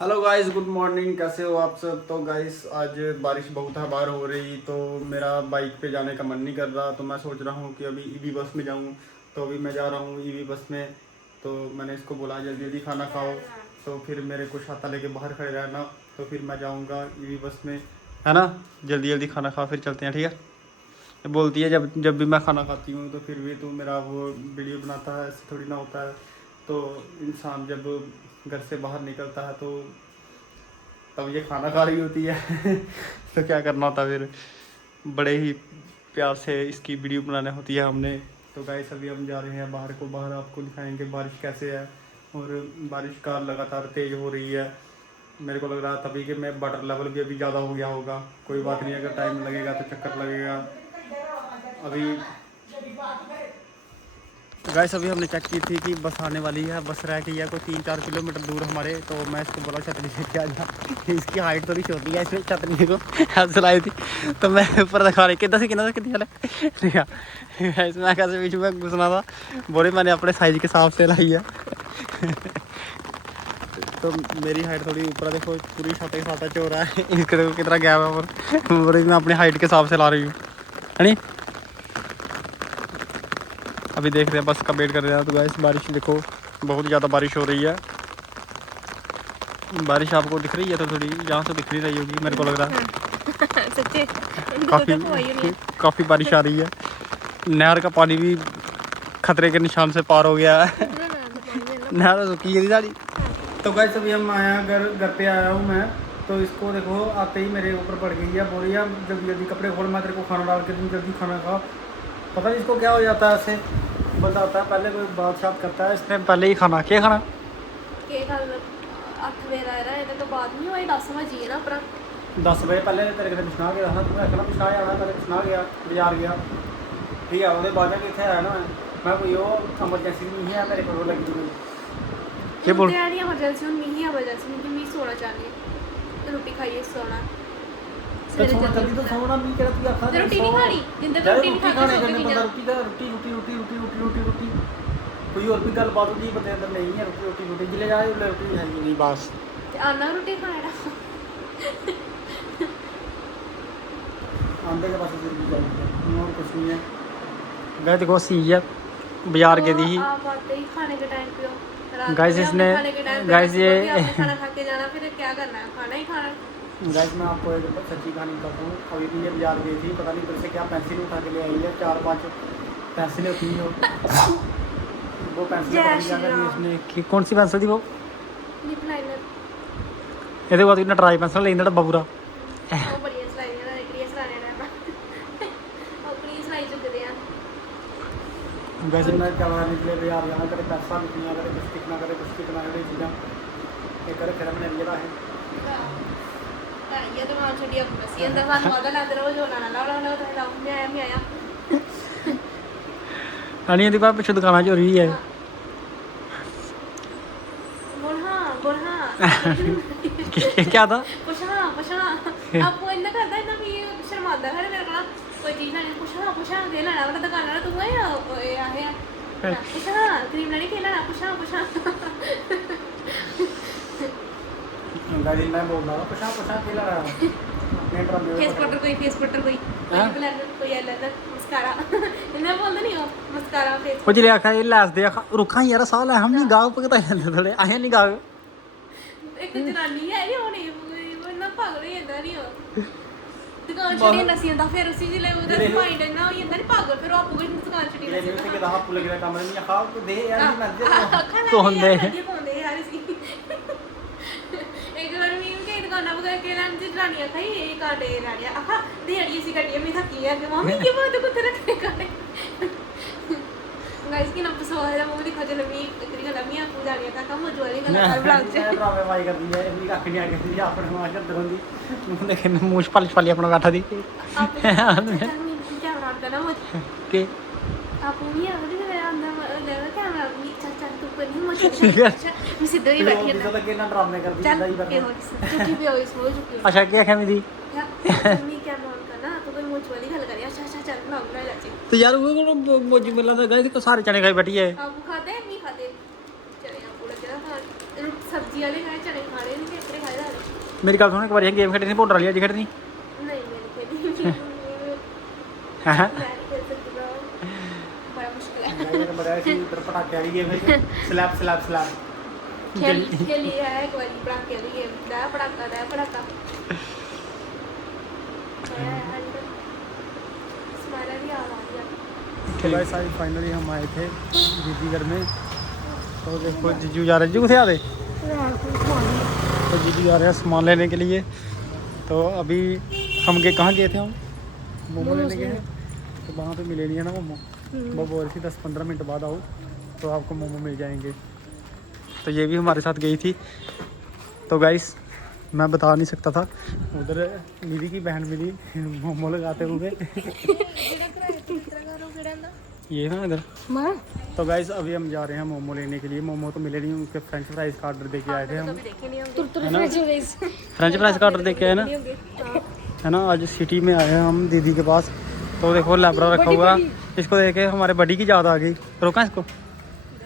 Hello guys, good morning. कैसे हो आप सब? तो गाइस आज बारिश बहुत बार हो रही, तो मेरा बाइक पे जाने का मन नहीं कर रहा। तो मैं सोच रहा हूँ कि अभी ईवी बस में जाऊँ। तो अभी मैं जा रहा हूँ ईवी बस में। तो मैंने इसको बोला जल्दी जल्दी खाना खाओ, तो फिर मेरे को छाता लेके बाहर खड़े रहना। तो फिर मैं जाऊँगा ईवी बस में, है ना। जल्दी जल्दी खाना खा, फिर चलते हैं, ठीक है। ये बोलती है जब जब भी मैं खाना खाती हूँ तो फिर भी तू मेरा वो वीडियो बनाता है, ऐसे थोड़ी ना होता है। तो इंसान जब घर से बाहर निकलता है तो तब ये खाना खा रही होती है तो क्या करना होता फिर, बड़े ही प्यार से इसकी वीडियो बनाने होती है हमने। तो गाइस अभी हम जा रहे हैं बाहर को, बाहर आपको दिखाएंगे बारिश कैसे है। और बारिश का लगातार तेज़ हो रही है। मेरे को लग रहा है तभी कि मैं वाटर लेवल भी अभी ज़्यादा हो गया होगा। कोई बात नहीं, अगर टाइम लगेगा तो चक्कर लगेगा अभी। गाइस अभी हमने चेक की थी कि बस आने वाली है, बस रह गई है कोई 3-4 किलोमीटर दूर हमारे। तो मैं इसको बोला छतरी से क्या जा, इसकी हाइट थोड़ी छोटी है, इसने छतरी को ऐसे लाई थी। तो मैं ऊपर दिखा रही कितना से कितनी चले इसमें कैसे बीच में घुसना था। बोले मैंने अपने साइज के हिसाब से लाई है तो मेरी हाइट थोड़ी ऊपर, देखो पूरी छत के साथ हो रहा है, इसके देखो कितना गैप है ऊपर। बोले मैं अपनी हाइट के हिसाब से ला रही हूँ, है नी। अभी देख रहे हैं, बस का वेट कर रहे हैं। तो गाइस बारिश देखो, बहुत ज़्यादा बारिश हो रही है। बारिश आपको दिख रही है? तो थोड़ी यहाँ से दिख नहीं रही होगी, मेरे को लग रहा है सच्चे काफ़ी बारिश आ रही है। नहर का पानी भी खतरे के निशान से पार हो गया है नहर रुकी है सारी। तो गाइस अभी हम आया घर पे आया हूँ मैं। तो इसको देखो आते ही मेरे ऊपर पड़ गई है, बोल रही है जल्दी जल्दी कपड़े खोल, मैं तेरे को खाना डाल के तुम जल्दी खाना खाओ। पता नहीं इसको क्या हो जाता है, ऐसे बताता है। पहले कोई बात शात करता है, इसने पहले ही खाना क्या खाना के गल 8 बजे आ रहा है तो बाद नहीं होए 10 बजे ना पर 10 बजे पहले तेरे कितने पिछना गया था, तुम्हें आखना पिछना जाना, मैं पिछना गया बाजार गया, ठीक है। वो बाद इतने आया ना मैं कोई वो एमरजेंसी नहीं है मेरे को लगी हुई। क्या बोल रही है? इमरजेंसी में नहीं है, इमरजेंसी में मैं सोना चाहती हूँ, रोटी खाइए सोना। तो जल्दी तो सोना नहीं करा, तू आखा रोटी नहीं खानी जिंदे रोटी नहीं खाने के बंदा रोटी का रोटी रोटी रोटी रोटी रोटी रोटी रोटी कोई और भी गल बात होती है बंदे अंदर नहीं है। रोटी रोटी रोटी जिले जाए उले रोटी है नहीं बस आना रोटी खाना आंदे के पास जल्दी जाएंगे और कुछ नहीं है। गए देखो सी है बाजार गई थी आप आते ही खाने के टाइम पे हो गाइस, इसने गाइस ये खाना खा के जाना, फिर क्या करना है? खाना ही खाना। गाइस मैं आपको एक सच्ची कहानी बताता हूँ। अभी भी ये बाजार गई थी, पता नहीं फिर से क्या पेंसिल उठा के ले आई है, 4-5 पेंसिलें थी वो पेंसिलें पता नहीं क्या करी इसने कि कौन सी पेंसिल थी वो, लिप लाइनर ਇਹਦੇ ਬਾਅਦ ਇਹਨਾਂ ਟਰਾਈ ਪੈਨਸਲ ਲੈਂਦਾ ਡੱਬਾ ਪੂਰਾ ਉਹ ਬੜੀਆਂ ਸਲਾਈਆਂ ਨਾਲ ਨਿਕਲੀਆਂ ਸਲਾਈਆਂ ਨਾਲ ਆਪਣੀ ਸਲਾਈ ਚੁੱਕਦੇ ਆ। वैसे मैं क्या निकले बाजार जाना, कभी पैसा निकलना, कभी कुछ टिकना, कभी कुछ टिकना, कभी चीज़ां एक कर फिर मैंने लिया है। ਇਹ ਤਾਂ ਮਾਂ ਛੱਡੀ ਆਪਣੀ ਸੀ ਅੰਦਰ ਸਾਨੂੰ ਆਦਾ ਲੱਗ ਰੋਜ਼ ਹੋਣਾ ਨਾ ਲਾਉਣਾ ਤਾਂ ਲਾਉਂ ਮੈਂ ਆਇਆ ਹਣੀ ਦੀ ਬਾਪ ਪਿੱਛੇ ਦੁਕਾਨਾਂ 'ਚ ਹੋ ਰਹੀ ਹੈ क्या था ਪੁੱਛਾਂ ਆਪੋ ਇੰਨਾ ਕਰਦਾ ਇੰਨਾ ਵੀ ਸ਼ਰਮਾਉਂਦਾ ਹੈ ਮੇਰੇ ਕੋਲ ਕੋਈ ਚੀਜ਼ ਲੈਣੀ ਪੁੱਛਾਂ ਦੇ ਲੈਣਾ ਵਾਲਾ ਦੁਕਾਨ ਵਾਲਾ ਤੂੰ ਆਏ ਆ ਪੁੱਛਾਂ ਕਰੀਮ ਲੈਣੀ ਕਿ ਲੈਣਾ ਪੁੱਛਾਂ गाड़ी मैं बोल रहा हूँ पुछा के लगा फेस पाउडर कोई ब्लेंडर कोई आईलाइनर मस्कारा इन्हें बोलते नहीं हो मस्कारा फेस कुछ ले आखा ये लास दे आखा रुखा यार साल है हम नहीं गाँव पकता है थोड़े आए नहीं गाँव एक जनानी है नहीं होनी वो इतना पागल ही इतना नहीं हो दुकान छड़ी नसी ਜਾਂਦਾ ਫਿਰ ਉਸੇ ਜਿਲੇ ਉਹਦਾ ਮਾਈਂਡ ਇੰਨਾ ਹੋ ਜਾਂਦਾ ਨਹੀਂ ਪਾਗਲ ਫਿਰ ਉਹ ਆਪੂ ਕੋਈ ਦੁਕਾਨ ਛੜੀ ले ले के रहा पुल के काम नहीं खा तो दे यार मैं दे ਕੌਣ ਦੇ ਯਾਰ ਸੀ ਇੱਕ ਵਾਰ ਵੀ ਕਿ ਦੁਕਾਨਾਂ ਵਗਾ ਕੇ ਲਾਂ ਦੀ ਰਾਣੀਆਂ ਖਾਈ ਇਹ ਕਾਂਡੇ ਰਾਣੀਆਂ ਆਖਾ ਦੇ ਅੜੀ ਸੀ ਗੱਡੀ ਮੈਂ ਥੱਕੀ ਆ ਕਿ ਮੰਮੀ ਕੀ ਬਾਤ ਕੁੱਤੇ ਰੱਖੇ ਕਾਂਡੇ गाइस की नंबर 100 है वो दिखा चलो मी इतनी गला मी आपको जानिया का कम जो वाली गला कर ब्लॉग से ड्रामे वाई कर दी है भी काख नहीं आ गई थी अपने मां कर दरोंदी मुंह देखे मुंह पालिश वाली अपना बैठा दी कैमरा ऑन करना मत के आप भी आ गए मेरे अंदर लगा कैमरा मी चाचा तू पर नहीं मुझे मैं सीधे ही बैठी है तो लगे ना ड्रामे कर दी सही पर चुकी भी हो इस वो चुकी अच्छा क्या है मेरी मी कैमरा ऑन करना तो कोई मुझ वाली गल करिया अच्छा चल ब्लॉग बना जाचे तो यार वो मोजी मिला था गाइस को सारे चने खाई बैठी है आप खाते हैं नहीं खाते चले आप पूरा क्या खा सब्जी वाले खाए चने खा रहे हैं मेरी गल सुन, एक बार गेम खेडनी पौडर वाली अज खेडनी नहीं मैंने खेली है मैं नहीं खेल सकती bro, बड़ा मुश्किल है। पटाखे वाली गेम है स्लैप स्लैप स्लैप खेली है एक बारी पटाखे वाली गेम, दा पटाखा स्माइल भी आ रही है। तो गाइस आज फाइनली हम आए थे दीदी घर में। तो देखो जीजू जा रहे, जीजू किथे आ रहे? तो जीजू जा रहे हैं सामान लेने के लिए। तो अभी हम गए, कहाँ गए थे हम? मोमो लेने गए हैं। तो वहाँ पे मिले नहीं है ना मोमो, वो बोल रही थी 10-15 मिनट बाद आओ तो आपको मोमो मिल जाएंगे। तो ये भी हमारे साथ गई थी। तो गाइस मैं बता नहीं सकता था, उधर निधि की बहन मिली मोमो लगाते हुए ये ना इधर। तो गाइस अभी हम जा रहे हैं मोमो लेने के लिए। मोमो तो मिले नहीं, उनके फ्रेंच फ्राइज का ऑर्डर दे के आए थे हम, है ना? फ्रेंच फ्राइज का ऑर्डर दे के आए ना, है ना? आज सिटी में आए हैं हम दीदी के पास। तो देखो लैब्रा रखा हुआ, इसको देख के हमारे बड़ी की याद आ गई। रोका इसको,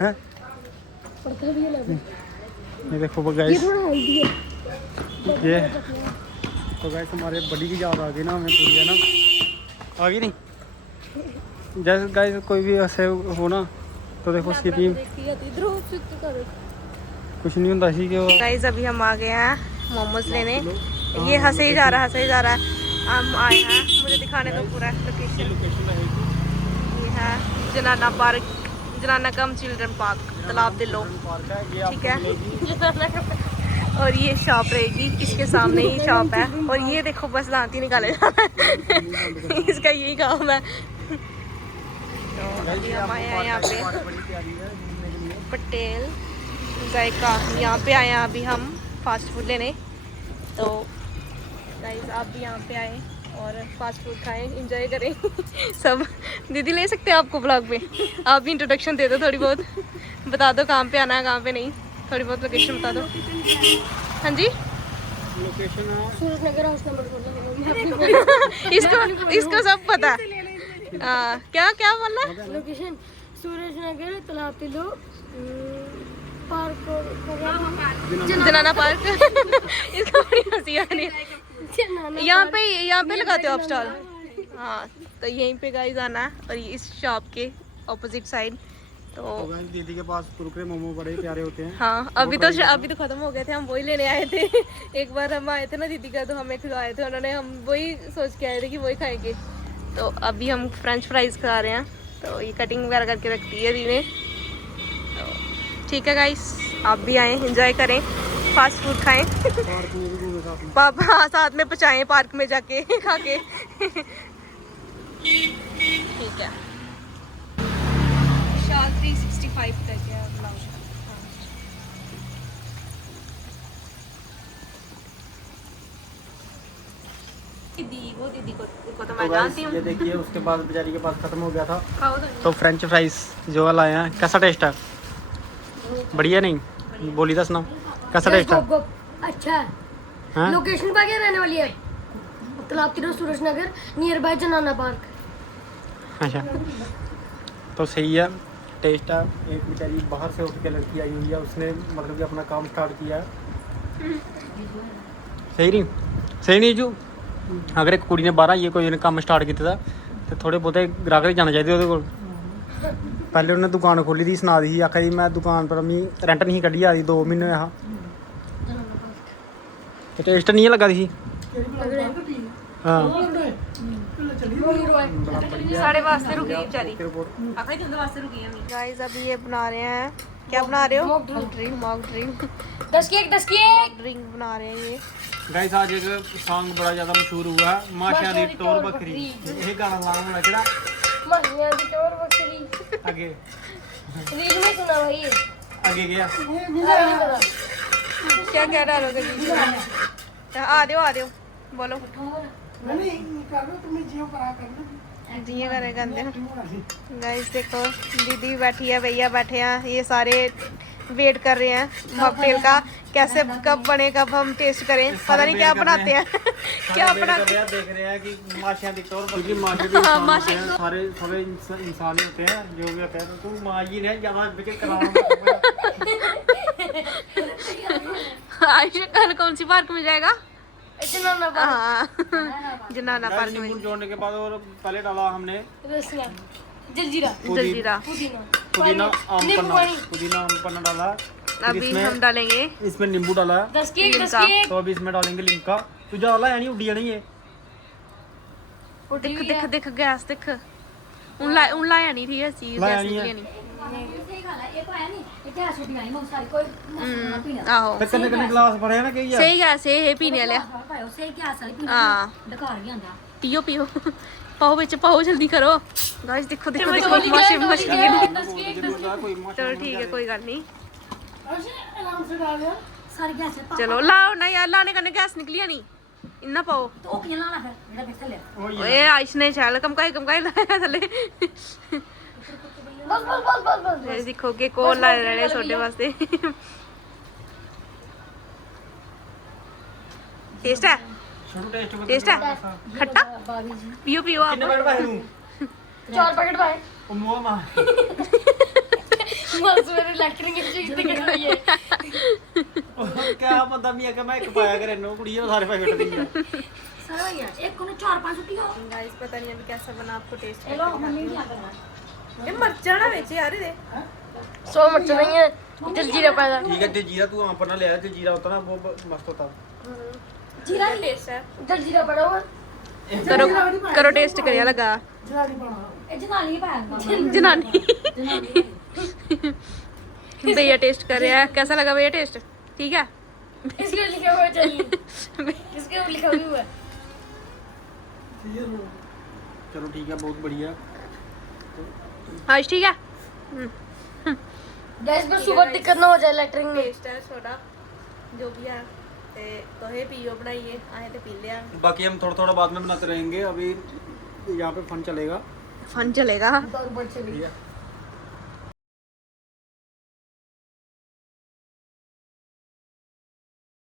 हैं? ये देखो गाइस, ये तो गाइस हमारे बड़ी की याद आ गई ना हमें पूरी, है ना? आ गई नहीं? जैसे गाइस कोई भी ऐसे हो ना तो देखो सिटी कुछ नहीं होता इसी के। गाइस अभी हम आ गए हैं मोमोज लेने। ये हंसे ही जा रहा है। हम आए हैं, मुझे दिखाने दो पूरा लोकेशन। ये है जनाना पार्क, जनाना कम चिल्ड्रन पार्क, तालाब दिलो, ठीक है। और ये शॉप रहेगी, इसके सामने ही शॉप है। और ये देखो बस दांत ही निकाले जा रहा है इसका यही काम है। तो अभी हम आए हैं यहाँ पे पटेल जायका, यहाँ पे आए हैं अभी हम फास्ट फूड लेने। तो गाइस आप भी यहाँ पे आए और फास्ट फूड खाएं, एंजॉय करें सब। दीदी ले सकते हैं आपको ब्लॉग पे, आप भी इंट्रोडक्शन दे दो थोड़ी बहुत, बता दो कहाँ पे आना है कहाँ पे नहीं, थोड़ी बहुत लोकेशन बता दो। हाँ जी लोकेशन सूरजनगर हाउस नंबर इसको सब पता है। क्या बोलना? लोकेशन सूरजनगर, तालाब तिलो, पार्क, जनाना पार्क इसका बड़ी हंसी आ रही है। यहाँ पे लगाते हो आप स्टॉल? हाँ, तो यहीं पे गाइस आना है। और ये इस शॉप के ऑपोजिट साइड। तो दीदी के पास कुरकुरे मोमो बड़े प्यारे होते हैं। हाँ, अभी तो खत्म हो गए थे, हम वही लेने आए थे। एक बार हम आए थे ना दीदी का, तो हमें खिलाए थे उन्होंने, हम वही सोच के आए थे कि वही खाएंगे। तो अभी हम फ्रेंच फ्राइज खा रहे हैं। तो ये कटिंग वगैरह करके रखती है दी ने। तो ठीक है गाइस, आप भी आएँ, एंजॉय करें, फास्ट फूड खाएं, पापा साथ में पचाएं पार्क में जाके खा के ठीक है। 365 तक है ब्लाउज। दीदी को तो मैं जानती हूँ। ये देखिए उसके पास बेचारी के पास खत्म हो गया था। खाओ तो फ्रेंच फ्राइज जो लाए हैं, कैसा टेस्ट है? बढ़िया नहीं? बोली दस ना कैसा टेस्ट है? अच्छा है। हाँ? लोकेशन पर क्या रहने वाली है? तालाब तिलो, सूरजनगर, नियर बाय जनाना पार्क। अच्छा, तो सही है, टेस्ट है। एक बेचारी बाहर से उठ के लड़की आई हुई है, उसने मतलब कि अपना काम स्टार्ट किया है। सही नहीं जो अगर एक कुड़ी ने 12 ये कोई काम स्टार्ट किया था तो थोड़े बहुते ग्राहक जाना चाहिए ਉਹਦੇ ਕੋਲ। पहले उन्हें दुकान खोली थी, सुना दी थी, आखा जी मैं दुकान पर अमी रेंट नहीं कढ़ी आ रही 2 महीने यहाँ। टेस्ट नहीं लगा थी? हाँ, साढ़े वास्ते रुकी बेचारी, आखिर तुम वास्ते रुकी है। गाइस अभी ये बना रहे हैं, क्या बना रहे हो? मॉक ड्रिंक 10 केक ड्रिंक बना रहे हैं ये। गाइस आज एक सॉन्ग बड़ा ज़्यादा मशहूर हुआ है, माशा दी टोर बकरी। यही गाना लाना हुआ केड़ा माहिया दी टोर बकरी। आगे रील में सुना भाई ये। आगे गया। क्या डालोगे बीच में? आ जाओ बोलो। जिये करे गंदे। गाइस देखो दीदी बैठी है, भैया बैठे हैं, ये सारे वेट कर रहे हैं मॉकटेल का, कैसे कब बने, कब हम टेस्ट करें, पता नहीं क्या बनाते हैं क्या बनाते हैं। देख रहे हैं कि माशिया दी टोर बकरी, माशे सारे इंसान ही होते हैं जो भी कहते हैं। तू माँ जी ने यहाँ बिके कराऊंगा आयुष कल कौन सी पार्क में जाएगा? जनाना पार्क हाँ जनाना गाइस पार्क में। नींबू जोड़ने के बाद और पहले डाला हमने रसना जलजीरा जलजीरा। पुदीना पुदीना आम नींबू पन्ना, पानी। पुदीना आम पन्ना डाला। फिर अभी इसमें हम डालेंगे इसमें नींबू डाला। 10 केक 10 लिम्का। केक तो अभी इसमें डालेंगे लिम्का। तू डाला है नहीं उड़ी नहीं है। दिख दिख दिख गैस दिख उन लाया नहीं ठीक है चीज लाया गैस नहीं है। निकली नहीं। पीना आहो फिर कन्ने कन्ने गिलास भरे ना कही सही गैस है पीने वाले उसे क्या साली पीना हाँ डकार गया आंदा पियो पियो पाओ बिच पाओ जल्दी करो गाइस देखो देखो देखो गोली मशीन गोली मशीन गोली 10 केक 10 केक चलो ठीक है कोई गल नहीं आराम से डाल यार सारी गैस है चलो लाओ ना यार लाने कन्ने गैस निकली नहीं इन्ना पाओ तो ओ किया लाना फिर मेरा फिर चले ओए आइस ने चल कमकाई लाया थले बस बस बस बस बस ये देखो के कौन ला रहे छोटे वास्ते टेस्ट है छोटू टेस्ट को टेस्ट है खट्टा पियो पियो आप कितने पैकेट भाई तू 4 पैकेट भाई ओ मुआ मार बस मेरे इलेक्ट्रिक चीज दिख रही है क्या पता भी है कि मैं एक पाया करे नो कुड़ी सारे पैकेट दी है। सारा यार एक को 4-5 रुपए हो गाइस पता नहीं अभी कैसा बना आपको टेस्ट हेलो मम्मी क्या करना ये मर्चा ना बेचे यार दे 100 मिर्च नहीं है जलजीरा पैदा ठीक है जीरा तू आम पन्ना ले आया जीरा होता ना वो मस्त होता। जीरा टेस्ट है जलजीरा पड़ा हुआ करो करो टेस्ट करिया लगा ए जनाली पाया जनानी भैया टेस्ट कर रहा है कैसा लगा भैया टेस्ट ठीक है इसके लिखा हुआ चाहिए इसके ऊपर लिखा भी हुआ है चलो ठीक है बहुत बढ़िया। आज ठीक है गैस में सुबह दिक्कत ना हो जाए इलेक्ट्रिक में टेस्ट है छोटा जो भी है ते तोहे पियो बनाइए आए ते पी लिया बाकी हम थोड़ा थोड़ा बाद में बनाते रहेंगे। अभी यहाँ पे फन चलेगा। फन चलेगा और बच्चे भी ठीक है।